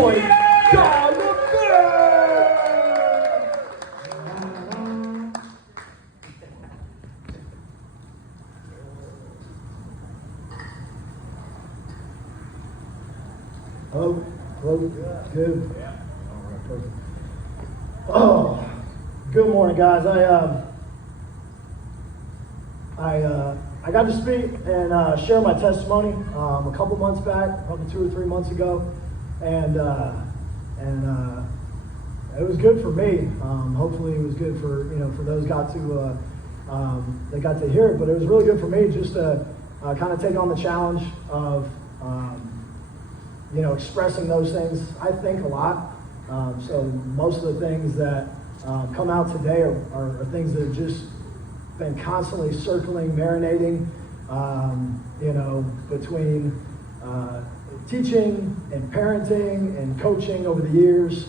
Hello? Hello? Good? Yeah. All right, perfect. Oh, good morning, guys. I got to speak and share my testimony a couple months back, probably 2 or 3 months ago, and it was good for me. Hopefully, it was good for for those that got to hear it. But it was really good for me just to kind of take on the challenge of expressing those things. I think a lot. So most of the things that come out today are things that have just been constantly circling, marinating, between teaching and parenting and coaching over the years.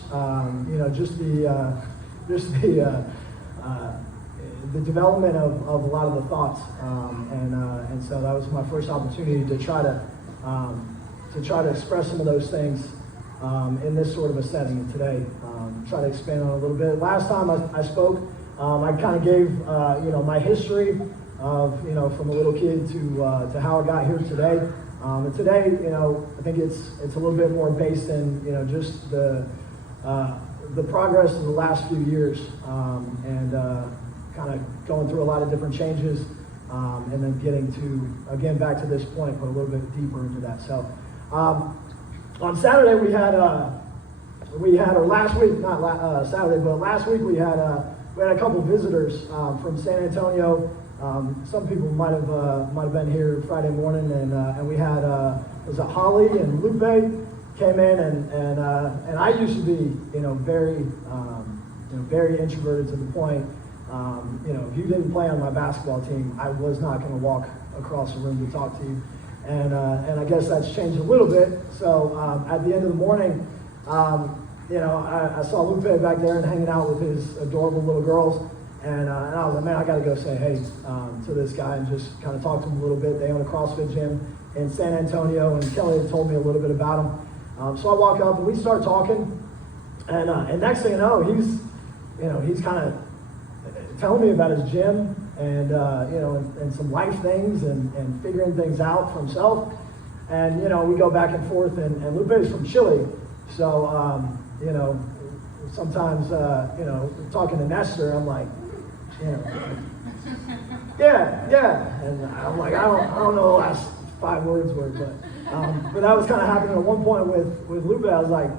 The development of a lot of the thoughts, and so that was my first opportunity to try to express some of those things in this sort of a setting. And today, try to expand on it a little bit. Last time I spoke, I kind of gave my history of from a little kid to how I got here today. And today, I think it's a little bit more based in just the progress of the last few years, and kind of going through a lot of different changes, and then getting to again back to this point, but a little bit deeper into that. So on Saturday we had or last week, not Saturday, but last week we had a couple visitors from San Antonio. Some people might have been here Friday morning, and we had was it Holly and Lupe came in, and I used to be very introverted to the point if you didn't play on my basketball team, I was not going to walk across the room to talk to you, and I guess that's changed a little bit. So at the end of the morning, I saw Lupe back there and hanging out with his adorable little girls. And I was like, man, I got to go say hey to this guy and just kind of talk to him a little bit. They own a CrossFit gym in San Antonio, and Kelly had told me a little bit about him. So I walk up and we start talking, and next thing you know, he's kind of telling me about his gym and and some life things and figuring things out for himself. And we go back and forth, and Lupe is from Chile, so sometimes talking to Nestor, I'm like. Yeah, and I'm like, I don't know the last 5 words were, but that was kind of happening at one point with Lupe. I was like,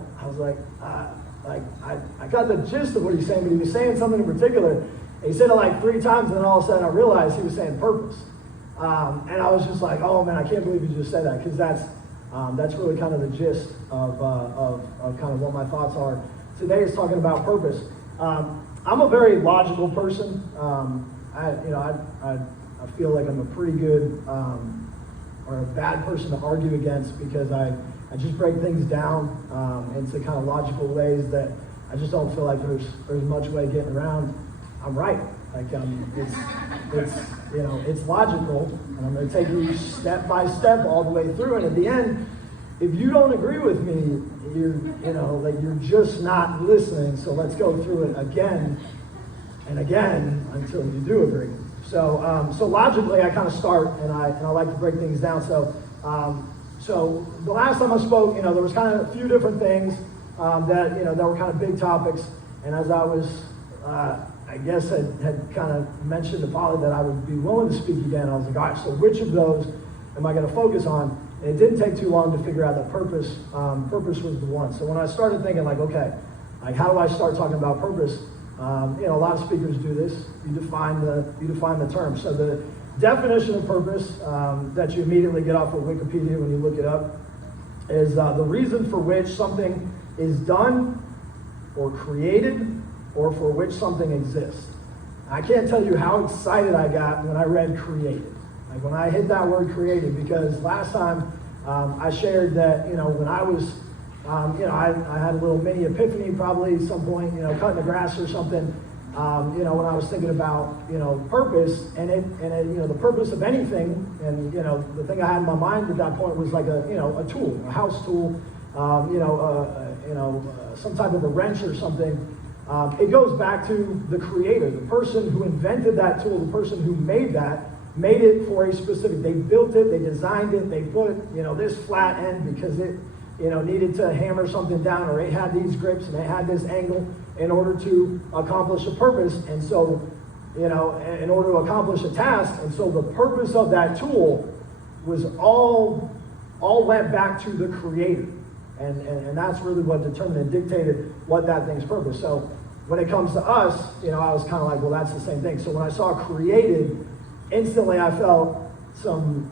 I got the gist of what he's saying, but he was saying something in particular. He said it like 3 times, and then all of a sudden I realized he was saying purpose, and I was just like, oh man, I can't believe you just said that, because that's really kind of the gist of kind of what my thoughts are. Today is talking about purpose. I'm a very logical person. I feel like I'm a pretty good or a bad person to argue against, because I just break things down into kind of logical ways that I just don't feel like there's much way getting around. I'm right. Like it's logical, and I'm going to take you step by step all the way through. And at the end, if you don't agree with me, you're just not listening. So let's go through it again and again until you do agree. So logically, I kind of start, and I like to break things down. So the last time I spoke, there was kind of a few different things that were kind of big topics. And as I was, I guess had kind of mentioned to Polly that I would be willing to speak again, I was like, all right, so which of those am I going to focus on? And it didn't take too long to figure out that purpose was the one. So when I started thinking like, okay, like how do I start talking about purpose? A lot of speakers do this. You define the term. So the definition of purpose that you immediately get off of Wikipedia when you look it up is the reason for which something is done or created, or for which something exists. I can't tell you how excited I got when I read created. Like when I hit that word created, because last time I shared that, when I was, I had a little mini epiphany probably at some point, cutting the grass or something, when I was thinking about, purpose, and the purpose of anything, and, the thing I had in my mind at that point was like a tool, a house tool, some type of a wrench or something, it goes back to the creator, the person who invented that tool, the person who made it for a specific, they built it, they designed it, they put, this flat end because it, needed to hammer something down, or it had these grips and it had this angle in order to accomplish a purpose. And so, in order to accomplish a task. And so the purpose of that tool was all went back to the creator. And that's really what determined and dictated what that thing's purpose. So when it comes to us, I was kind of like, well, that's the same thing. So when I saw created, instantly I felt some,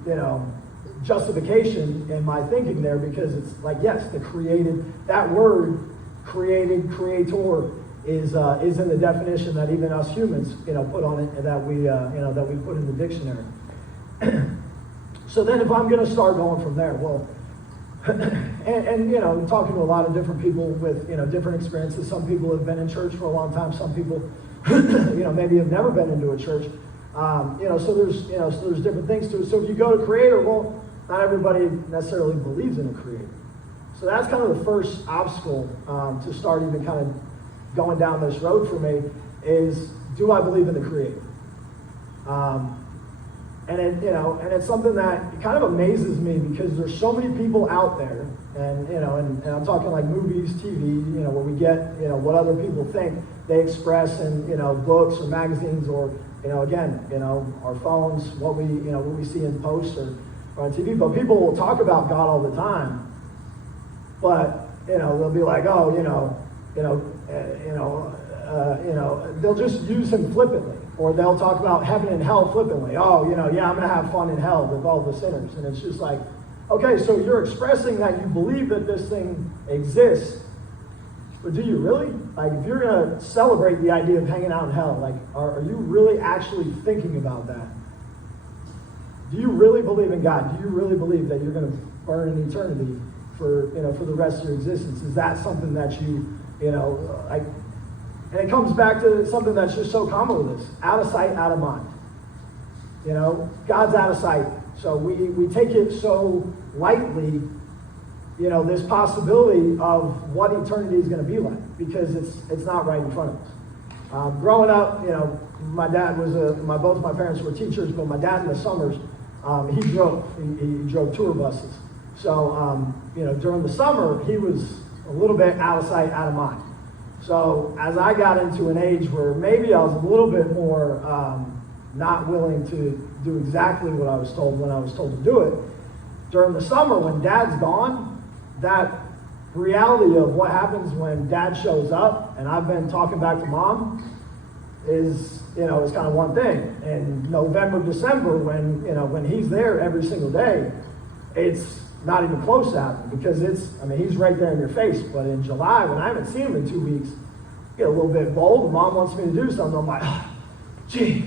justification in my thinking there, because it's like, yes, the created, that word created, creator, is in the definition that even us humans, put on it, and that we put in the dictionary. So then if I'm going to start going from there, well, and talking to a lot of different people with, different experiences. Some people have been in church for a long time. Some people, maybe have never been into a church. So there's different things to it. So if you go to creator, well, not everybody necessarily believes in a creator. So that's kind of the first obstacle to start even kind of going down this road for me is, do I believe in the creator? And it's something that kind of amazes me, because there's so many people out there, and I'm talking like movies, TV, where we get, what other people think they express in, books or magazines, or, again, our phones, what we see in posts or on TV. But people will talk about God all the time, but, they'll be like, oh, they'll just use him flippantly. Or they'll talk about heaven and hell flippantly. Oh, yeah, I'm going to have fun in hell with all the sinners. And it's just like, okay, so you're expressing that you believe that this thing exists, but do you really? Like, if you're going to celebrate the idea of hanging out in hell, like, are you really actually thinking about that? Do you really believe in God? Do you really believe that you're going to burn in eternity for the rest of your existence? Is that something that you, like... And it comes back to something that's just so common with us. Out of sight, out of mind. God's out of sight. So we take it so lightly, this possibility of what eternity is going to be like, because it's not right in front of us. Growing up, my dad was both of my parents were teachers, but my dad in the summers, he drove tour buses. So, during the summer, he was a little bit out of sight, out of mind. So as I got into an age where maybe I was a little bit more not willing to do exactly what I was told when I was told to do it, during the summer when Dad's gone, that reality of what happens when Dad shows up, and I've been talking back to Mom, is kind of one thing. And November, December, when he's there every single day, it's not even close to happening, because he's right there in your face. But in July, when I haven't seen him in 2 weeks, I get a little bit bold, and Mom wants me to do something. I'm like, gee.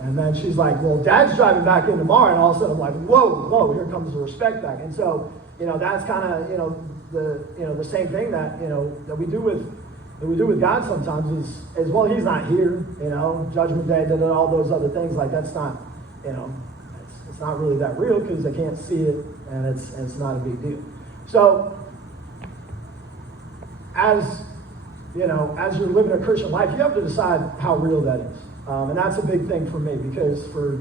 And then she's like, well, Dad's driving back in tomorrow. And all of a sudden I'm like, whoa, here comes the respect back. And so, that's kind of, the same thing that, that we do with God sometimes is well, he's not here, Judgment Day, all those other things. Like, that's not, it's not really that real, because they can't see it, and it's not a big deal. So, as you're living a Christian life, you have to decide how real that is. And that's a big thing for me, because for,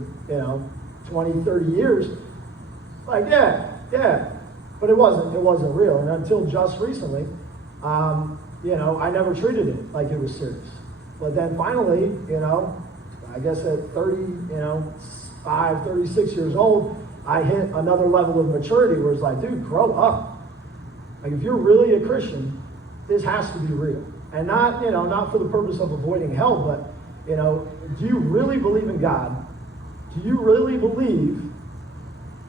20, 30 years, like, yeah, but it wasn't real. And until just recently, I never treated it like it was serious. But then finally, I guess at 36 years old, I hit another level of maturity where it's like, dude, grow up. Like, if you're really a Christian, this has to be real. And not, not for the purpose of avoiding hell, but, do you really believe in God? Do you really believe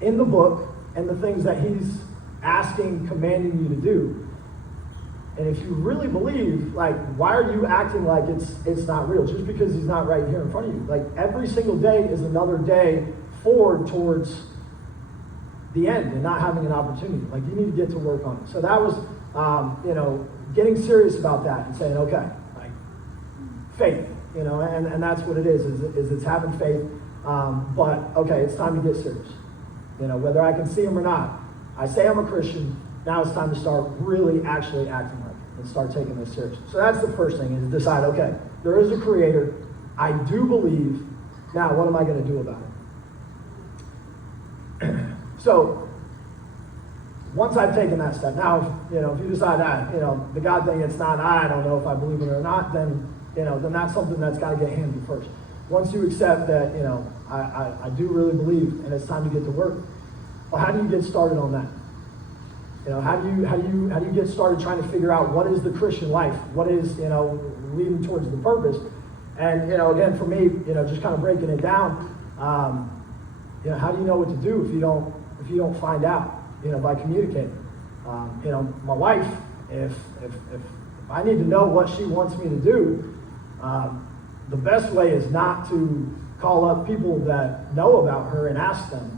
in the book and the things that he's asking, commanding you to do? And if you really believe, like, why are you acting like it's not real? Just because he's not right here in front of you. Like, every single day is another day forward towards the end and not having an opportunity. Like, you need to get to work on it. So that was, getting serious about that and saying, okay, like, faith, and that's what it is it's having faith. But, okay, it's time to get serious. Whether I can see him or not, I say I'm a Christian. Now it's time to start really actually acting like it and start taking this seriously. So that's the first thing, is decide, okay, there is a creator. I do believe. Now, what am I going to do about it? So, once I've taken that step, now, if you decide that, the God thing, it's not, I don't know if I believe it or not, then that's something that's got to get handled first. Once you accept that, I do really believe, and it's time to get to work, well, how do you get started on that? How do you get started trying to figure out what is the Christian life? What is, leading towards the purpose? And, again, for me, just kind of breaking it down, how do you know what to do if you don't find out, by communicating? My wife, if I need to know what she wants me to do, the best way is not to call up people that know about her and ask them,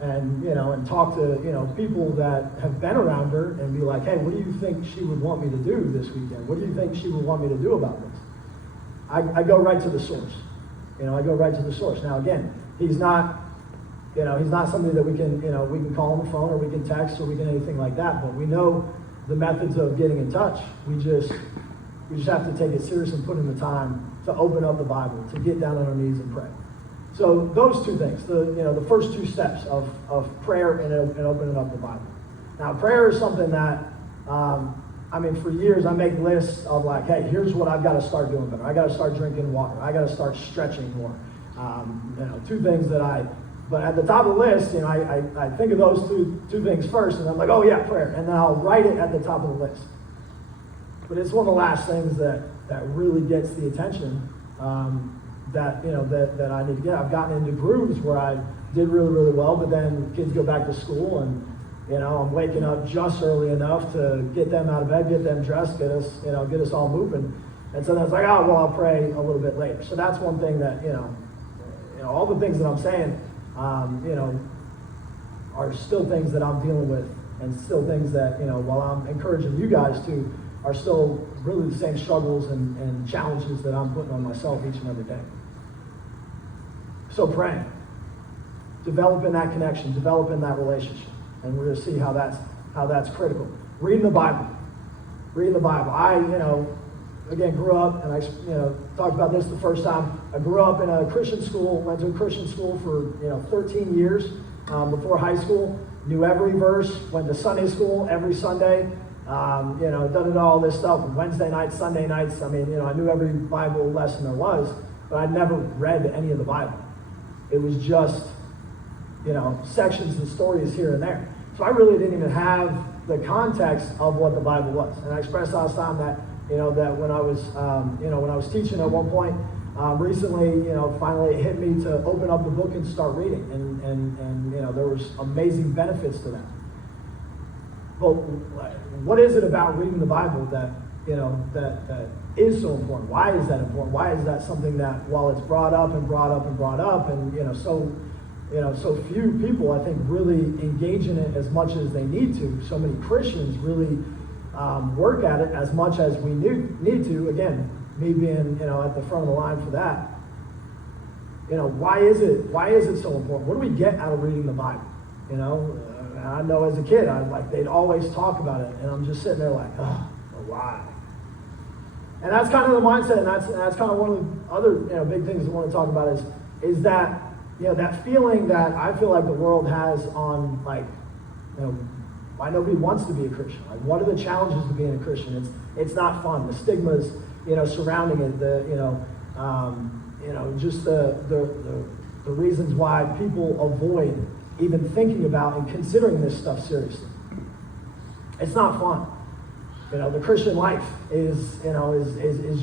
and talk to, people that have been around her and be like, hey, what do you think she would want me to do this weekend? What do you think she would want me to do about this? I go right to the source. I go right to the source. Now, again, he's not somebody that we can call on the phone or we can text or we can anything like that, but we know the methods of getting in touch. We just have to take it serious and put in the time to open up the Bible, to get down on our knees and pray. So those two things, the first two steps of prayer and opening up the Bible. Now, prayer is something that, for years I make lists of like, hey, here's what I've got to start doing better. I got to start drinking water. I got to start stretching more. Two things but at the top of the list, I think of those two things first, and I'm like, oh yeah, prayer. And then I'll write it at the top of the list. But it's one of the last things that really gets the attention that I need to get. I've gotten into grooves where I did really, really well, but then kids go back to school and I'm waking up just early enough to get them out of bed, get them dressed, get us all moving. And so then it's like, oh, well, I'll pray a little bit later. So that's one thing that, all the things that I'm saying, are still things that I'm dealing with, and still things that, while I'm encouraging you guys to, are still really the same struggles and challenges that I'm putting on myself each and every day. So praying, developing that connection, developing that relationship. And we're going to see how that's critical. Reading the Bible. I, again, grew up, and I, talked about this the first time. I grew up in a Christian school, went to a Christian school for, 13 years before high school. Knew every verse, went to Sunday school every Sunday. Done all this stuff, Wednesday nights, Sunday nights. I knew every Bible lesson there was, but I'd never read any of the Bible. It was just, sections and stories here and there. So I really didn't even have the context of what the Bible was. And I expressed last time that, that when I was teaching at one point, recently, finally it hit me to open up the book and start reading. And there was amazing benefits to that. But what is it about reading the Bible that is so important? Why is that important? Why is that something that, while it's brought up and brought up and brought up, and so few people, I think, really engage in it as much as they need to. So many Christians really work at it as much as we need to. Again, me being at the front of the line for that. Why is it so important? What do we get out of reading the Bible? I know as a kid, they'd always talk about it, and I'm just sitting there like, oh, why? And that's kind of the mindset, and that's kind of one of the other big things I want to talk about is that that feeling that I feel like the world has on why nobody wants to be a Christian. Like, what are the challenges of being a Christian? It's not fun. The stigmas surrounding it. Just the reasons why people avoid even thinking about and considering this stuff seriously. It's not fun. The Christian life is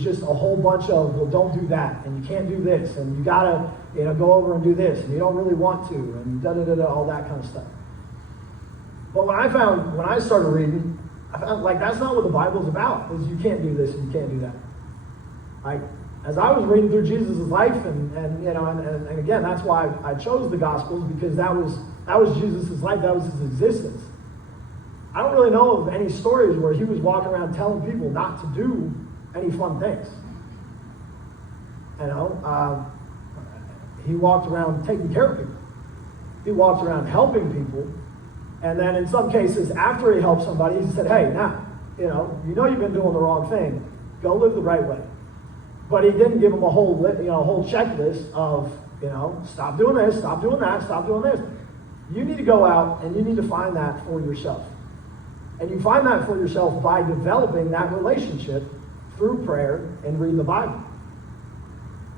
just a whole bunch of, well, don't do that, and you can't do this, and you gotta, go over and do this, and you don't really want to, and all that kind of stuff. But when I started reading, I found that's not what the Bible's about, is you can't do this and you can't do that. As I was reading through Jesus' life, and again, that's why I chose the Gospels, because that was Jesus' life, that was his existence. I don't really know of any stories where he was walking around telling people not to do any fun things. He walked around taking care of people. He walked around helping people, And then in some cases, after he helped somebody, he said, hey, now, you know you've been doing the wrong thing. Go live the right way. But he didn't give them a whole checklist of, stop doing this, stop doing that, stop doing this. You need to go out and you need to find that for yourself. And you find that for yourself by developing that relationship through prayer and reading the Bible.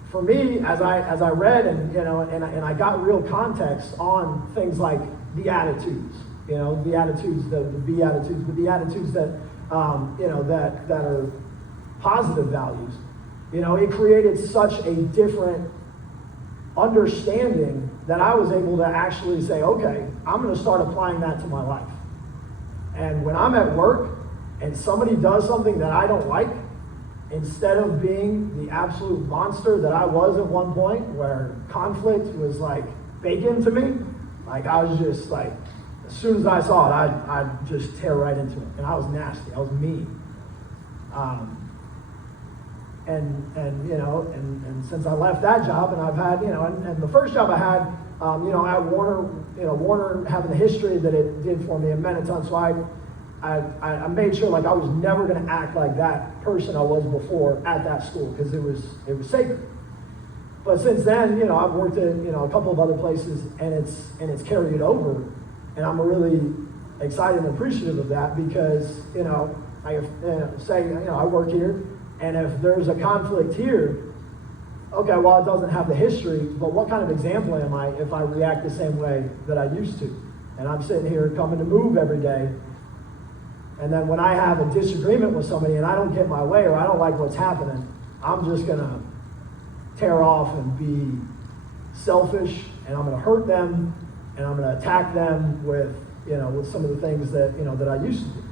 For me, as I read and I got real context on things like the attitudes, the attitudes, the Beatitudes, but the attitudes that that are positive values. It created such a different understanding that I was able to actually say, okay, I'm going to start applying that to my life. And when I'm at work and somebody does something that I don't like, instead of being the absolute monster that I was at one point, where conflict was like bacon to me, like I was just like, as soon as I saw it, I'd just tear right into it. And I was nasty, I was mean. And since I left that job, and I've had, and the first job I had, at Warner, Warner having the history that it did for me, it meant a ton. So I made sure like I was never going to act like that person I was before at that school, because it was sacred. But since then, I've worked at a couple of other places, and it's carried over, and I'm really excited and appreciative of that, because I work here. And if there's a conflict here, okay, well, it doesn't have the history, but what kind of example am I if I react the same way that I used to? And I'm sitting here coming to move every day, and then when I have a disagreement with somebody and I don't get my way or I don't like what's happening, I'm just going to tear off and be selfish, and I'm going to hurt them, and I'm going to attack them with some of the things that, that I used to do.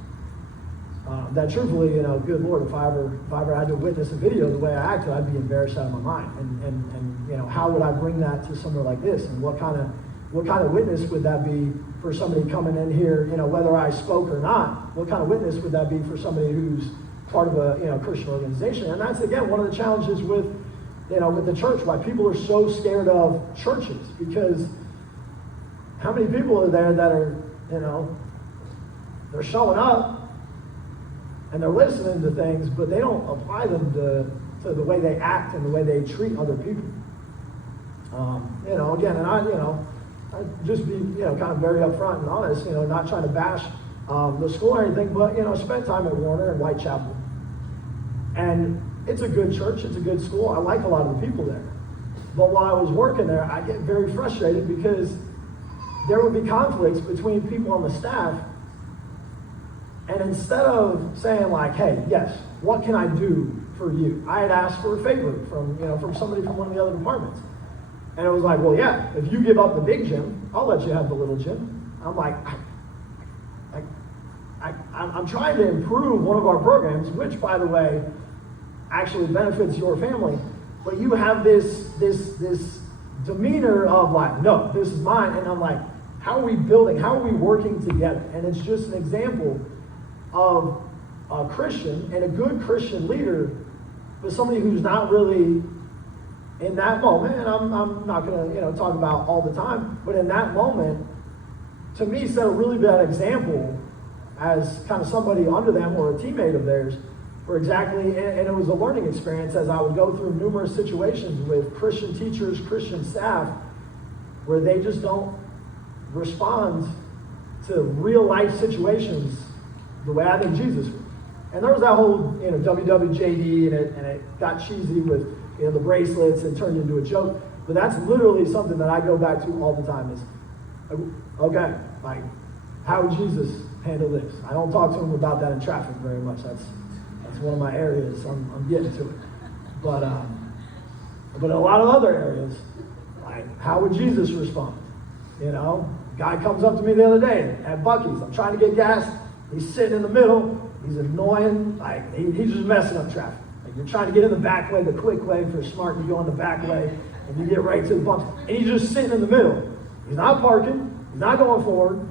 That truthfully, good Lord, if I ever had to witness a video the way I acted, I'd be embarrassed out of my mind. And how would I bring that to somewhere like this? And what kind of witness would that be for somebody coming in here, whether I spoke or not? What kind of witness would that be for somebody who's part of a Christian organization? And that's, again, one of the challenges with the church, why people are so scared of churches, because how many people are there that are, they're showing up, and they're listening to things, but they don't apply them to the way they act and the way they treat other people. Again, and I just be, kind of very upfront and honest, not trying to bash the school or anything, but, I spent time at Warner and Whitechapel. And it's a good church, it's a good school. I like a lot of the people there. But while I was working there, I get very frustrated because there would be conflicts between people on the staff. And instead of saying like, hey, yes, what can I do for you? I had asked for a favor from somebody from one of the other departments. And it was like, well, yeah, if you give up the big gym, I'll let you have the little gym. I'm like, I'm trying to improve one of our programs, which, by the way, actually benefits your family. But you have this demeanor of like, no, this is mine. And I'm like, how are we building? How are we working together? And it's just an example of a Christian and a good Christian leader, but somebody who's not really in that moment, and I'm not going to talk about all the time, but in that moment, to me, set a really bad example as kind of somebody under them or a teammate of theirs, for exactly, and it was a learning experience as I would go through numerous situations with Christian teachers, Christian staff, where they just don't respond to real life situations the way I think Jesus would. And there was that whole, WWJD, and it got cheesy with, the bracelets and turned into a joke. But that's literally something that I go back to all the time is, okay, like, how would Jesus handle this? I don't talk to him about that in traffic very much. That's one of my areas. I'm getting to it. But in a lot of other areas, like, how would Jesus respond? Guy comes up to me the other day at Buc-ee's. I'm trying to get gas. He's sitting in the middle. He's annoying. Like, he's just messing up traffic. Like, you're trying to get in the back way, the quick way. If you're smart, you go in the back way, and you get right to the bumps. And he's just sitting in the middle. He's not parking. He's not going forward.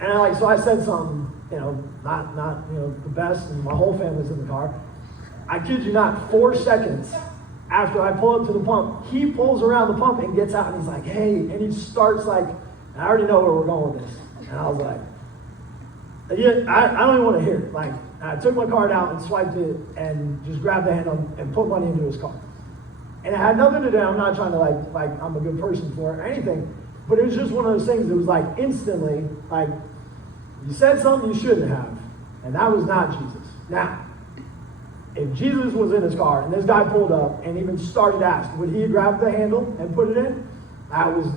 And so I said something, not the best, and my whole family's in the car. I kid you not, 4 seconds after I pull up to the pump, he pulls around the pump and gets out, and he's like, hey, and he starts like, I already know where we're going with this. And I was like, yeah, I don't even want to hear it. Like, I took my card out and swiped it and just grabbed the handle and put money into his car. And it had nothing to do, I'm not trying to like I'm a good person for it or anything, but it was just one of those things that was like instantly, like, you said something you shouldn't have, and that was not Jesus. Now, if Jesus was in his car and this guy pulled up and even started asking, would he have grabbed the handle and put it in? That was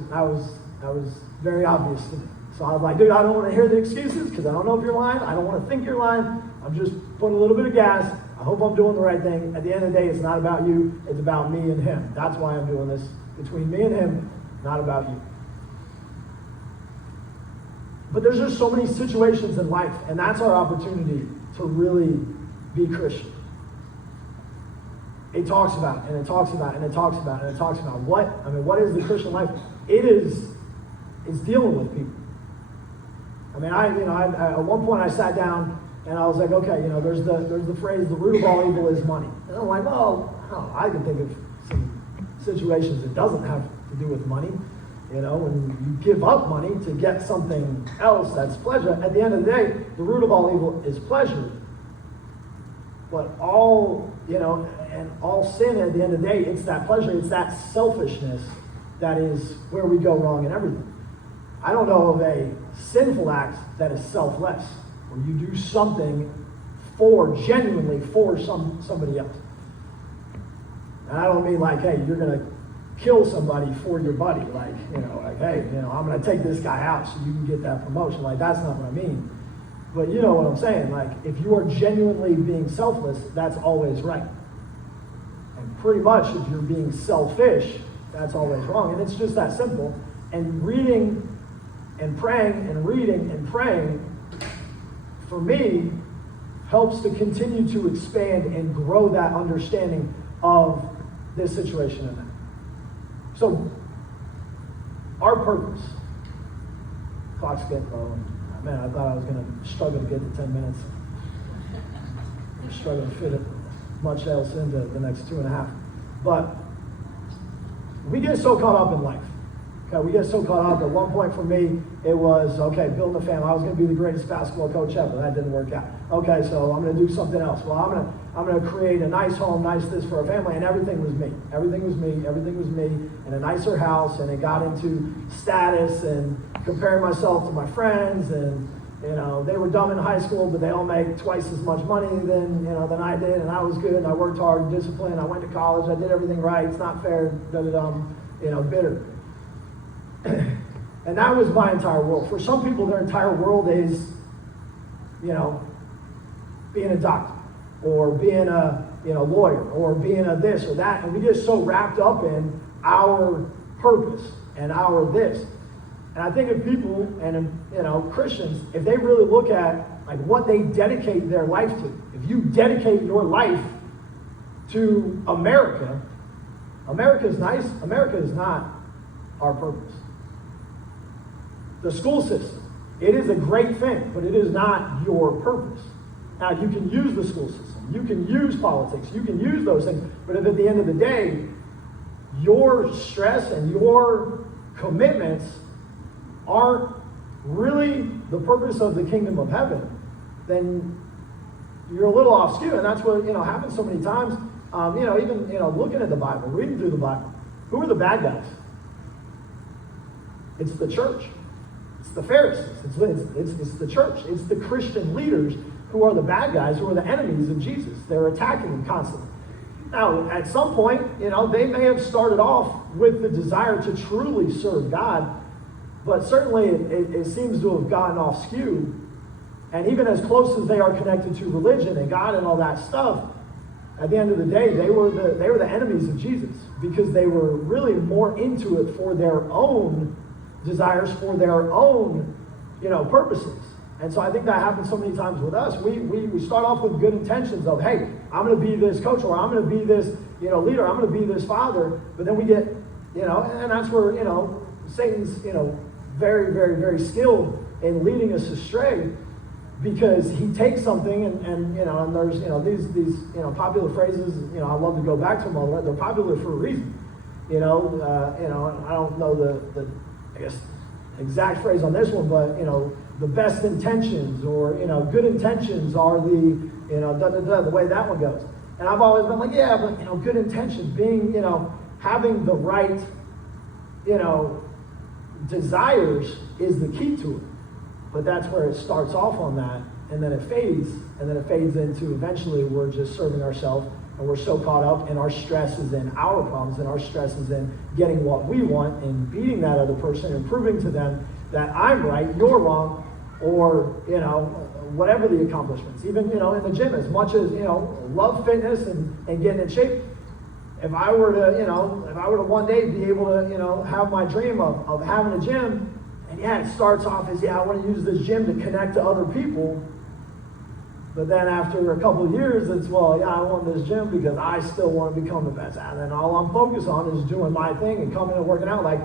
very obvious to me. So I was like, dude, I don't want to hear the excuses because I don't know if you're lying. I don't want to think you're lying. I'm just putting a little bit of gas. I hope I'm doing the right thing. At the end of the day, it's not about you. It's about me and him. That's why I'm doing this. Between me and him, not about you. But there's just so many situations in life, and that's our opportunity to really be Christian. It talks about it, and it talks about it, and it talks about it, and it talks about what is the Christian life? It's dealing with people. I mean, at one point I sat down and I was like, okay, there's the phrase, the root of all evil is money. And I'm like, well, I can think of some situations that doesn't have to do with money. When you give up money to get something else that's pleasure, at the end of the day, the root of all evil is pleasure. But all sin at the end of the day, it's that pleasure, it's that selfishness that is where we go wrong in everything. I don't know of a sinful act that is selfless, where you do something genuinely for somebody else. And I don't mean like, hey, you're going to kill somebody for your buddy. Like, hey, I'm going to take this guy out so you can get that promotion. Like, that's not what I mean. But you know what I'm saying. Like, if you are genuinely being selfless, that's always right. And pretty much if you're being selfish, that's always wrong. And it's just that simple. And reading and praying and reading and praying, for me, helps to continue to expand and grow that understanding of this situation and that. So, our purpose. Clock's getting low. Man, I thought I was going to struggle to get to 10 minutes. I'm struggling to fit much else into the next 2.5. But we get so caught up in life. Okay, we get so caught up. At one point for me, it was, okay, building a family. I was going to be the greatest basketball coach ever. That didn't work out. Okay, so I'm going to do something else. Well, I'm going to create a nice home, nice this for a family, and everything was me. Everything was me, and a nicer house, and it got into status and comparing myself to my friends, and they were dumb in high school, but they all make twice as much money than I did, and I was good, and I worked hard, disciplined, I went to college, I did everything right, it's not fair, bitter. And that was my entire world. For some people, their entire world is, being a doctor, or being a lawyer, or being a this or that, and we get so wrapped up in our purpose and our this. And I think if people and Christians, if they really look at like what they dedicate their life to, if you dedicate your life to America, America is nice. America is not our purpose. The school system, it is a great thing, but it is not your purpose. Now, you can use the school system, you can use politics, you can use those things, but if at the end of the day, your stress and your commitments aren't really the purpose of the kingdom of heaven, then you're a little off skew, and that's what happens so many times. Even looking at the Bible, reading through the Bible, who are the bad guys? It's the church. It's the Pharisees. It's the church. It's the Christian leaders who are the bad guys, who are the enemies of Jesus. They're attacking him constantly. Now, at some point, they may have started off with the desire to truly serve God, but certainly it seems to have gotten off skew. And even as close as they are connected to religion and God and all that stuff, at the end of the day, they were the enemies of Jesus, because they were really more into it for their own desires, for their own, purposes. And so I think that happens so many times with us. We start off with good intentions of, hey, I'm going to be this coach, or I'm going to be this, leader, I'm going to be this father. But then we get, and that's where, Satan's, very, very, very skilled in leading us astray, because he takes something and there's these popular phrases, I love to go back to them all the way. They're popular for a reason. I don't know the I guess exact phrase on this one, but, the best intentions, or, good intentions are the, the way that one goes. And I've always been like, yeah, but, good intentions, being, having the right, desires is the key to it. But that's where it starts off on that, and then it fades, into eventually we're just serving ourselves, and we're so caught up, and our stress is in our problems, and our stress is in getting what we want, and beating that other person, and proving to them that I'm right, you're wrong, or, whatever the accomplishments. Even, in the gym, as much as, love fitness and getting in shape, if I were to one day be able to, have my dream of having a gym, and it starts off as, I want to use this gym to connect to other people, but then after a couple of years, it's, I want this gym because I still want to become the best. And then all I'm focused on is doing my thing and coming and working out, like,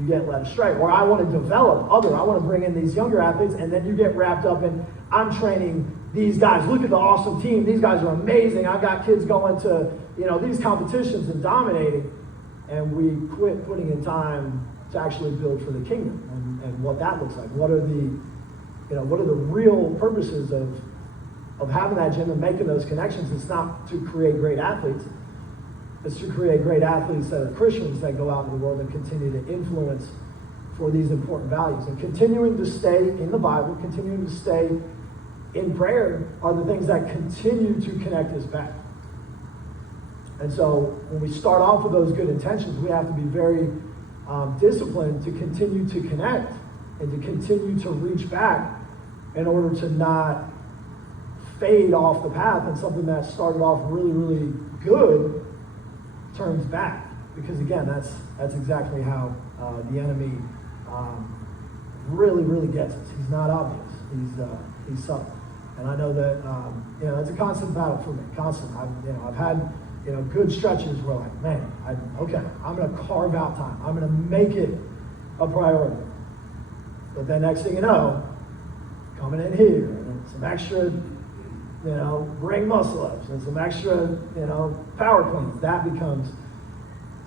you get led astray. Or I want to develop I want to bring in these younger athletes, and then you get wrapped up in, I'm training these guys. Look at the awesome team. These guys are amazing. I've got kids going to, these competitions and dominating. And we quit putting in time to actually build for the kingdom and what that looks like. What are the real purposes of having that gym and making those connections? It's not to create great athletes. It's to create great athletes that are Christians that go out in the world and continue to influence for these important values. And continuing to stay in the Bible, continuing to stay in prayer are the things that continue to connect us back. And so when we start off with those good intentions, we have to be very disciplined to continue to connect and to continue to reach back in order to not fade off the path, and something that started off really, really good turns back. Because again, that's exactly how the enemy really, really gets us. He's not obvious. He's subtle. And I know that it's a constant battle for me. Constant. I've had good stretches where, like, man, I'm going to carve out time. I'm going to make it a priority. But then next thing you know, coming in here, and some extra, bring muscle ups, and some extra, power cleans. That becomes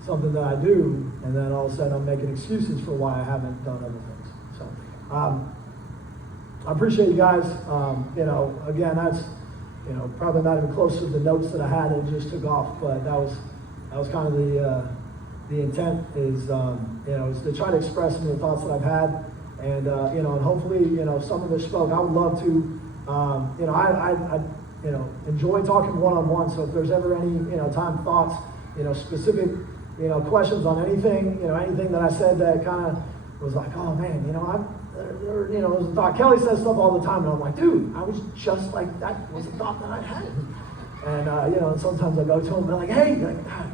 something that I do, and then all of a sudden I'm making excuses for why I haven't done other things. So, I appreciate you guys. Again, that's, probably not even close to the notes that I had. It just took off, but that was kind of the intent is, is to try to express some of the thoughts that I've had, and and hopefully, some of it spoke. I would love to, I enjoy talking one-on-one. So if there's ever any, time, thoughts, specific, questions on anything, anything that I said that kind of was like, oh man, it was a thought. Kelly says stuff all the time, and I'm like, dude, I was just like, that was a thought that I had. And, and sometimes I go to him and they're like, hey,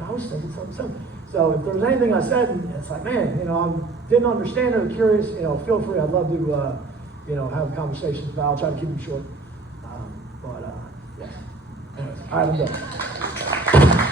I was thinking something. So if there's anything I said, and it's like, man, I didn't understand it or curious, feel free. I'd love to, have conversations about it. I'll try to keep them short. Yes. Anyways, all right, I'm done.